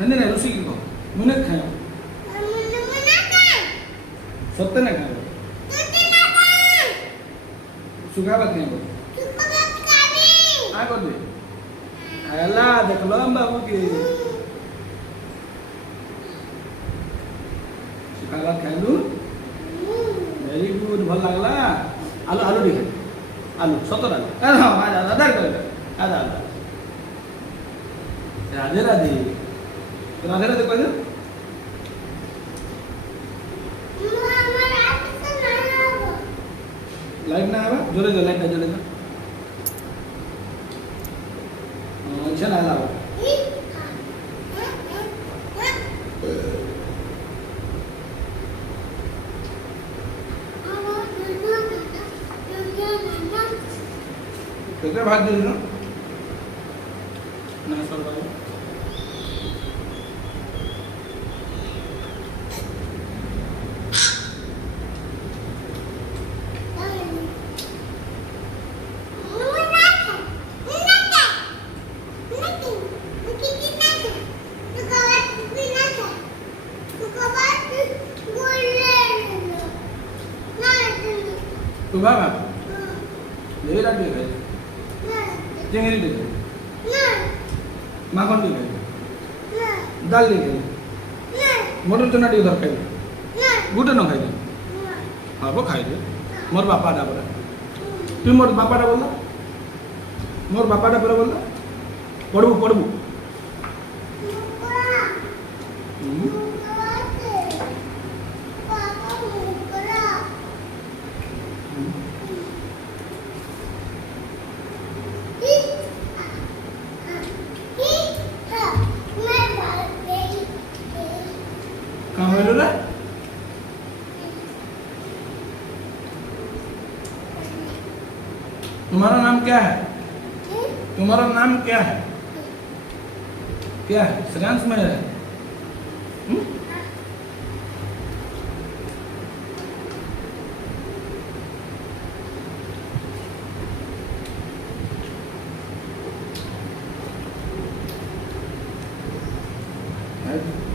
नहीं नहीं रुसी की को मुने खायो सत्य ना खायो सुखा बात नहीं आ कर दे आला देखलो हम बाबू के सुखा बात खाइलु वेरी गुड भल लागला आलू आलू दिखे आलू सतर आलू अरे हां आधा कर आधा आधा राधे राधे राधे राधे कह दे लाइट ना आवा जोरे जो लाइट जोरे जो अच्छा ना लावा कितने भाग दे ना ना सर भाई तू बाबा ले रख दे चिंगरी दे माखन दे दाल दे मटर चना टी उधर खाई गुटे न खाई हाँ वो खाई दे मोर बापा डा बोला तू मोर बापा डा बोला मोर बापा डा बोला पढ़बू पढ़बू कहाँ है रे तुम्हारा नाम क्या है तुम्हारा नाम क्या है क्या है श्रेयांश में है है?